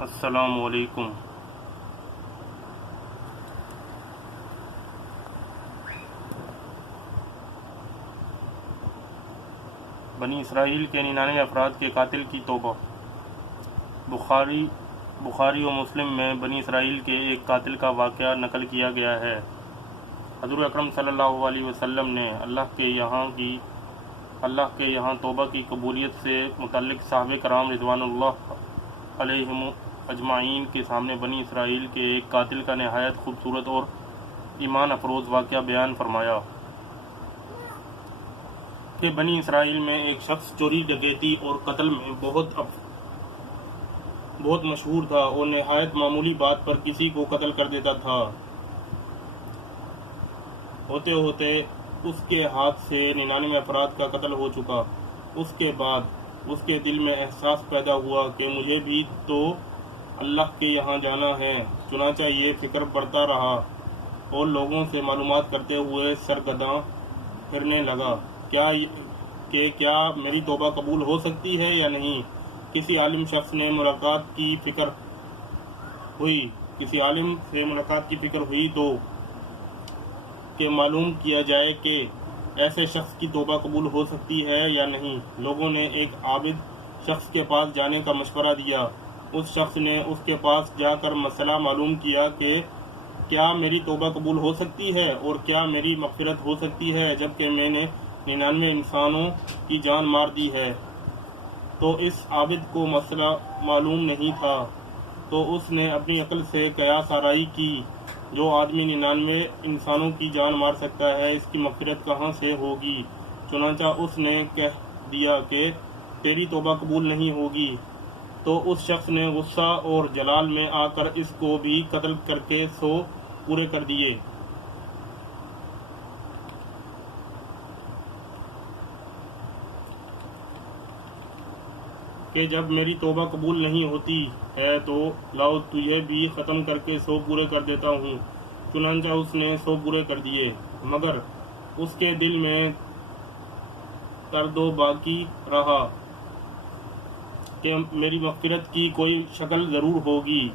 السلام علیکم۔ بنی اسرائیل کے 99 افراد کے قاتل کی توبہ۔ بخاری و مسلم میں بنی اسرائیل کے ایک قاتل کا واقعہ نقل کیا گیا ہے۔ حضور اکرم صلی اللہ علیہ وسلم نے اللہ کے یہاں توبہ کی قبولیت سے متعلق صحابہ کرام رضوان اللہ علیہم اجمعین کے سامنے بنی اسرائیل کے ایک قاتل کا نہایت خوبصورت اور ایمان افروز واقعہ بیان فرمایا کہ بنی اسرائیل میں ایک شخص چوری، ڈکیتی اور قتل میں بہت مشہور تھا اور نہایت معمولی بات پر کسی کو قتل کر دیتا تھا۔ ہوتے ہوتے اس کے ہاتھ سے 99 افراد کا قتل ہو چکا۔ اس کے بعد اس کے دل میں احساس پیدا ہوا کہ مجھے بھی تو اللہ کے یہاں جانا ہے۔ چنانچہ یہ فکر بڑھتا رہا اور لوگوں سے معلومات کرتے ہوئے سرگرداں پھرنے لگا کیا میری توبہ قبول ہو سکتی ہے یا نہیں۔ کسی عالم سے ملاقات کی فکر ہوئی تو کہ معلوم کیا جائے کہ ایسے شخص کی توبہ قبول ہو سکتی ہے یا نہیں۔ لوگوں نے ایک عابد شخص کے پاس جانے کا مشورہ دیا۔ اس شخص نے اس کے پاس جا کر مسئلہ معلوم کیا کہ کیا میری توبہ قبول ہو سکتی ہے اور کیا میری مغفرت ہو سکتی ہے جبکہ میں نے 99 انسانوں کی جان مار دی ہے۔ تو اس عابد کو مسئلہ معلوم نہیں تھا، تو اس نے اپنی عقل سے قیاس آرائی کی، جو آدمی 99 انسانوں کی جان مار سکتا ہے، اس کی مغفرت کہاں سے ہوگی؟ چنانچہ اس نے کہہ دیا کہ تیری توبہ قبول نہیں ہوگی۔ تو اس شخص نے غصہ اور جلال میں آ کر اس کو بھی قتل کر کے 100 پورے کر دیے۔ کہ جب میری توبہ قبول نہیں ہوتی ہے تو لاؤ تجھے بھی ختم کر کے 100 پورے کر دیتا ہوں۔ چنانچہ اس نے 100 پورے کر دیے، مگر اس کے دل میں تردو باقی رہا کہ میری مغفرت کی کوئی شکل ضرور ہوگی۔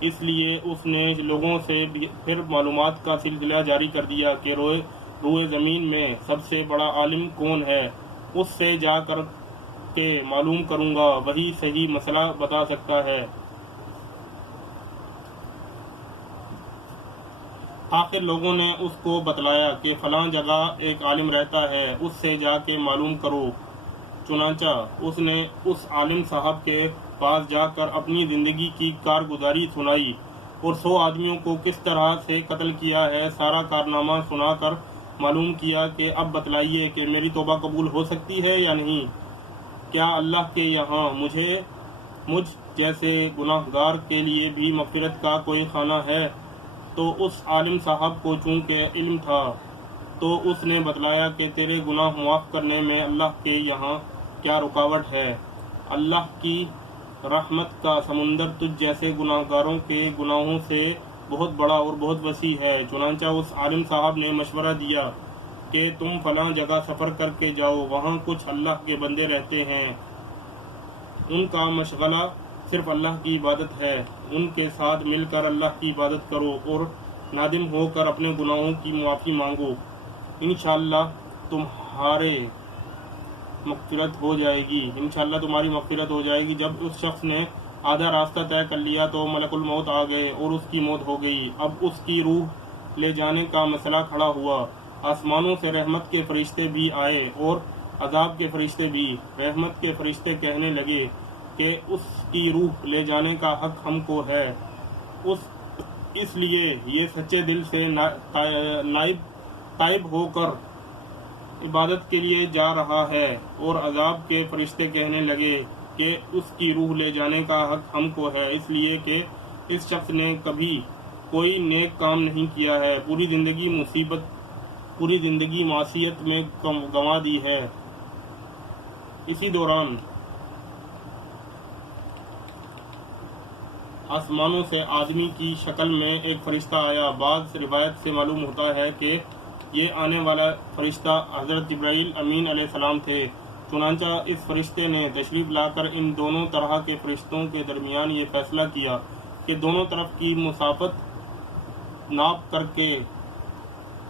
اس لیے اس نے لوگوں سے پھر معلومات کا سلسلہ جاری کر دیا کہ روئے زمین میں سب سے بڑا عالم کون ہے، اس سے جا کر کے معلوم کروں گا، وہی صحیح مسئلہ بتا سکتا ہے۔ آخر لوگوں نے اس کو بتلایا کہ فلاں جگہ ایک عالم رہتا ہے، اس سے جا کے معلوم کرو۔ چنانچہ اس نے اس عالم صاحب کے پاس جا کر اپنی زندگی کی کارگزاری سنائی اور 100 آدمیوں کو کس طرح سے قتل کیا ہے سارا کارنامہ سنا کر معلوم کیا کہ اب بتلائیے کہ میری توبہ قبول ہو سکتی ہے یا نہیں۔ کیا اللہ کے یہاں مجھ جیسے گناہ گار کے لیے بھی مغفرت کا کوئی خانہ ہے؟ تو اس عالم صاحب کو چونکہ علم تھا تو اس نے بتلایا کہ تیرے گناہ معاف کرنے میں اللہ کے یہاں کیا رکاوٹ ہے۔ اللہ کی رحمت کا سمندر تجھ جیسے گناہ گاروں کے گناہوں سے بہت بڑا اور بہت وسیع ہے۔ چنانچہ اس عالم صاحب نے مشورہ دیا کہ تم فلاں جگہ سفر کر کے جاؤ، وہاں کچھ اللہ کے بندے رہتے ہیں، ان کا مشغلہ صرف اللہ کی عبادت ہے، ان کے ساتھ مل کر اللہ کی عبادت کرو اور نادم ہو کر اپنے گناہوں کی معافی مانگو، انشاءاللہ تمہاری مغفرت ہو جائے گی۔ جب اس شخص نے آدھا راستہ طے کر لیا تو ملک الموت آ گئے اور اس کی موت ہو گئی۔ اب اس کی روح لے جانے کا مسئلہ کھڑا ہوا۔ آسمانوں سے رحمت کے فرشتے بھی آئے اور عذاب کے فرشتے بھی۔ رحمت کے فرشتے کہنے لگے کہ اس کی روح لے جانے کا حق ہم کو ہے، اس لیے یہ سچے دل سے تائب ہو کر عبادت کے لیے جا رہا ہے۔ اور عذاب کے فرشتے کہنے لگے کہ اس کی روح لے جانے کا حق ہم کو ہے، اس لیے کہ اس شخص نے کبھی کوئی نیک کام نہیں کیا ہے، پوری زندگی معصیت میں گنوا دی ہے۔ اسی دوران آسمانوں سے آدمی کی شکل میں ایک فرشتہ آیا۔ بعض روایت سے معلوم ہوتا ہے کہ یہ آنے والا فرشتہ حضرت جبرائیل امین علیہ السلام تھے۔ چنانچہ اس فرشتے نے تشریف لا کر ان دونوں طرح کے فرشتوں کے درمیان یہ فیصلہ کیا کہ دونوں طرف کی مسافت ناپ کر کے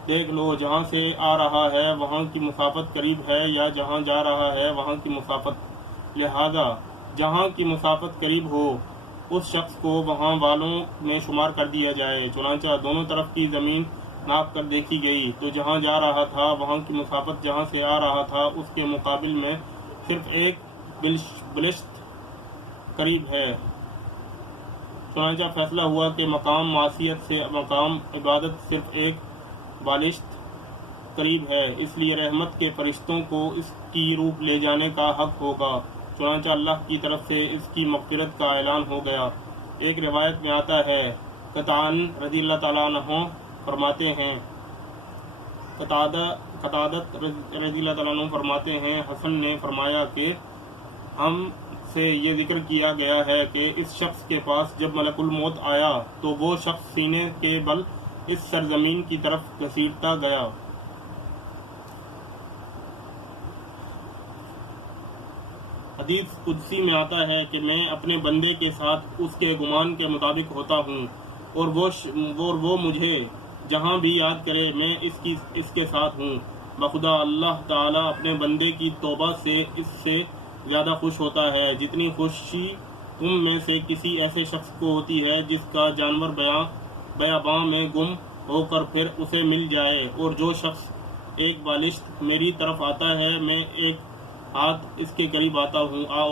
دیکھ لو، جہاں سے آ رہا ہے وہاں کی مسافت قریب ہے یا جہاں جا رہا ہے وہاں کی مسافت، لہذا جہاں کی مسافت قریب ہو اس شخص کو وہاں والوں میں شمار کر دیا جائے۔ چنانچہ دونوں طرف کی زمین ناپ کر دیکھی گئی تو جہاں جا رہا تھا وہاں کی مسافت جہاں سے آ رہا تھا اس کے مقابل میں صرف ایک بلشت قریب ہے۔ چنانچہ فیصلہ ہوا کہ مقام معصیت سے مقام عبادت صرف ایک بالشت قریب ہے، اس لیے رحمت کے فرشتوں کو اس کی روح لے جانے کا حق ہوگا۔ چنانچہ اللہ کی طرف سے اس کی مغفرت کا اعلان ہو گیا۔ ایک روایت میں آتا ہے، قطان رضی اللہ تعالیٰ عنہ فرماتے ہیں، قتادت رضی اللہ تعالیٰ عنہ فرماتے ہیں، حسن نے فرمایا کہ ہم سے یہ ذکر کیا گیا ہے کہ اس شخص کے پاس جب ملک الموت آیا تو وہ شخص سینے کے بل اس سرزمین کی طرف گھسیٹتا گیا۔ حدیث قدسی میں آتا ہے کہ میں اپنے بندے کے ساتھ اس کے گمان کے مطابق ہوتا ہوں اور وہ مجھے جہاں بھی یاد کرے میں اس کے ساتھ ہوں۔ بخدا اللہ تعالیٰ اپنے بندے کی توبہ سے اس سے زیادہ خوش ہوتا ہے جتنی خوشی تم میں سے کسی ایسے شخص کو ہوتی ہے جس کا جانور بیاباں میں گم ہو کر پھر اسے مل جائے، اور جو شخص ایک بالشت میری طرف آتا ہے میں ایک ہاتھ اس کے قریب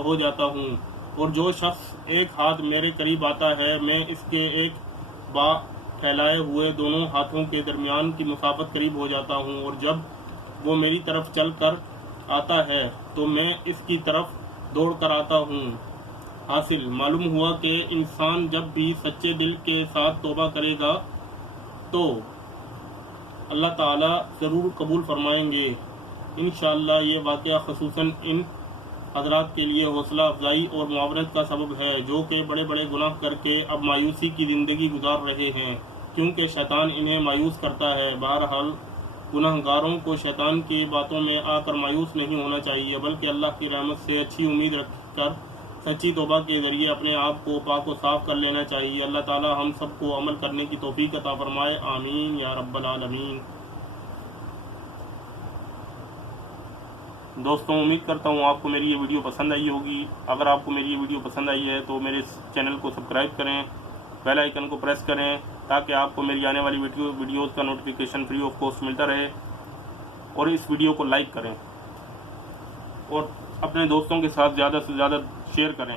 ہو جاتا ہوں، اور جو شخص ایک ہاتھ میرے قریب آتا ہے میں اس کے ایک با پھیلائے ہوئے دونوں ہاتھوں کے درمیان کی مسافت قریب ہو جاتا ہوں، اور جب وہ میری طرف چل کر آتا ہے تو میں اس کی طرف دوڑ کر آتا ہوں۔ حاصل معلوم ہوا کہ انسان جب بھی سچے دل کے ساتھ توبہ کرے گا تو اللہ تعالیٰ ضرور قبول فرمائیں گے۔ انشاءاللہ یہ واقعہ خصوصاً ان حضرات کے لیے حوصلہ افزائی اور معاونت کا سبب ہے جو کہ بڑے بڑے گناہ کر کے اب مایوسی کی زندگی گزار رہے ہیں، کیونکہ شیطان انہیں مایوس کرتا ہے۔ بہرحال گناہ گاروں کو شیطان کی باتوں میں آ کر مایوس نہیں ہونا چاہیے، بلکہ اللہ کی رحمت سے اچھی امید رکھ کر سچی توبہ کے ذریعے اپنے آپ کو پاک و صاف کر لینا چاہیے۔ اللہ تعالی ہم سب کو عمل کرنے کی توفیق عطا فرمائے، آمین یا رب العالمین۔ دوستوں، امید کرتا ہوں آپ کو میری یہ ویڈیو پسند آئی ہوگی۔ اگر آپ کو میری یہ ویڈیو پسند آئی ہے تو میرے چینل کو سبسکرائب کریں، بیل آئیکن کو پریس کریں تاکہ آپ کو میری آنے والی ویڈیوز کا نوٹیفیکیشن فری آف کاسٹ ملتا رہے، اور اس ویڈیو کو لائک کریں اور اپنے دوستوں کے ساتھ زیادہ سے زیادہ شیئر کریں۔